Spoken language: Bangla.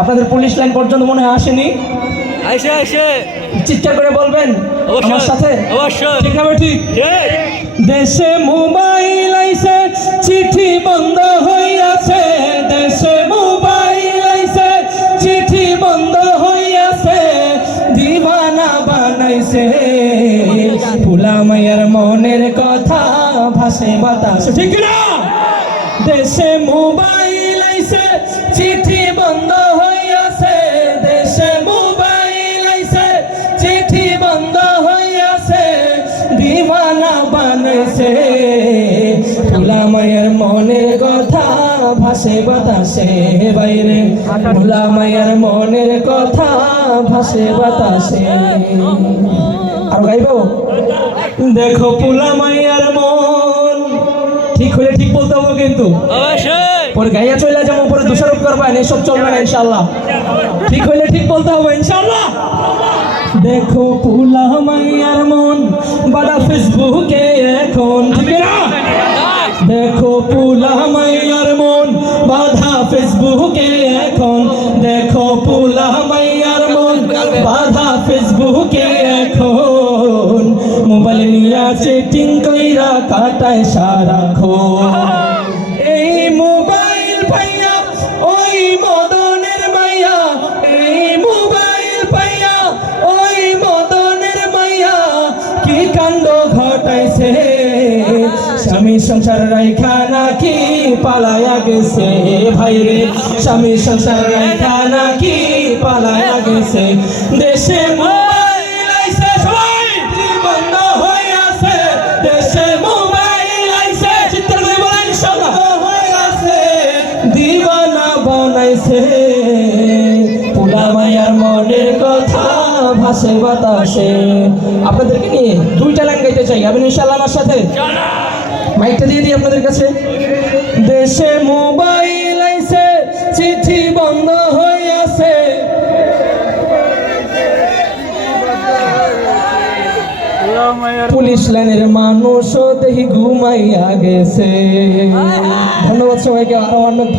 আপনাদের পুলিশ লাইন পর্যন্ত মনে হয় আসেনি? চিৎকার করে বলবেন আমার সাথে, ঠিক না ঠিক? দেশে মোবাইল আইছে, চিঠি বন্ধ হইয়াছে। দেশে মোবাইল আইছে, চিঠি বন্ধ হইয়াছে। দিওয়ানা বানাইছে ফুলা মায়ের মনের কথা ভাসে বাতাস, ঠিক না? দেশে মোবাইল আইছে, চিঠি বন্ধ হইয়াছে। দেশে মোবাইল আইছে, চিঠি বন্ধ হইয়াছে। দিওয়ানা বানাইছে ফুলা মায়ের মনের কথা ভাসে বাতাসে বাইরে। ফুলা মায়ের মনের কথা ভাসে বাতাসে। আর গাইবো, দেখো ফুলা মায়ের মন, ঠিক হলে ঠিক বলতে হবে কিন্তু, পরে গাইয়া চলে যাবো, পরে দোষারোপ করবেন, এসব চলবে না ইনশাল্লাহ। ঠিক হইলে ঠিক বলতে হবে ইনশাল্লাহ। দেখো ফুলা মাইয়ার মন বাড়া ফেসবুকে এখন, ঠিক না? দেখো ফুলা মাইয়ার মন বাধা ফেসবুকে এখন। দেখো ফুলা মাইয়ার মন বাধা ফেসবুকে এখন। মোবাইল নিয়ে চেটিং কইরা কাটায় সারাক্ষণ। এই মোবাইল পাইয়া ওই মদনের মাইয়া, এই মোবাইল পাইয়া ওই মদনের মাইয়া কি কাণ্ড ঘটাইছে। স্বামী সংসার রাইখা নাকি পালায়া গেছে ভাইরে। স্বামী সংসার রাইখা নাকি পালায়া গেছে। দেশে মোবাইল আইছে, সবাই বন্ধ হয়ে আছে। দেশে মোবাইল আইছে, চিৎকার করে বলেন ইনশাআল্লাহ, হয়ে আছে। দিওয়ানা বানাইছে ফুলা মায়ার মনের কথা ভাসে বাতাসে। আপনাদেরকে নিয়ে দুইটা লাইন গাইতে চাই, আপনি ইনশাআল্লাহ আমার সাথে? মাইকটা দিয়ে দিই আপনাদের কাছে। দেশে মোবাইল আইছে, চিঠি বন্ধ হয়ে আছে। পুলিশ লাইনের মানুষও দেখি ঘুমাইয়া গেছে। ধন্যবাদ সবাইকে। আরো অনেক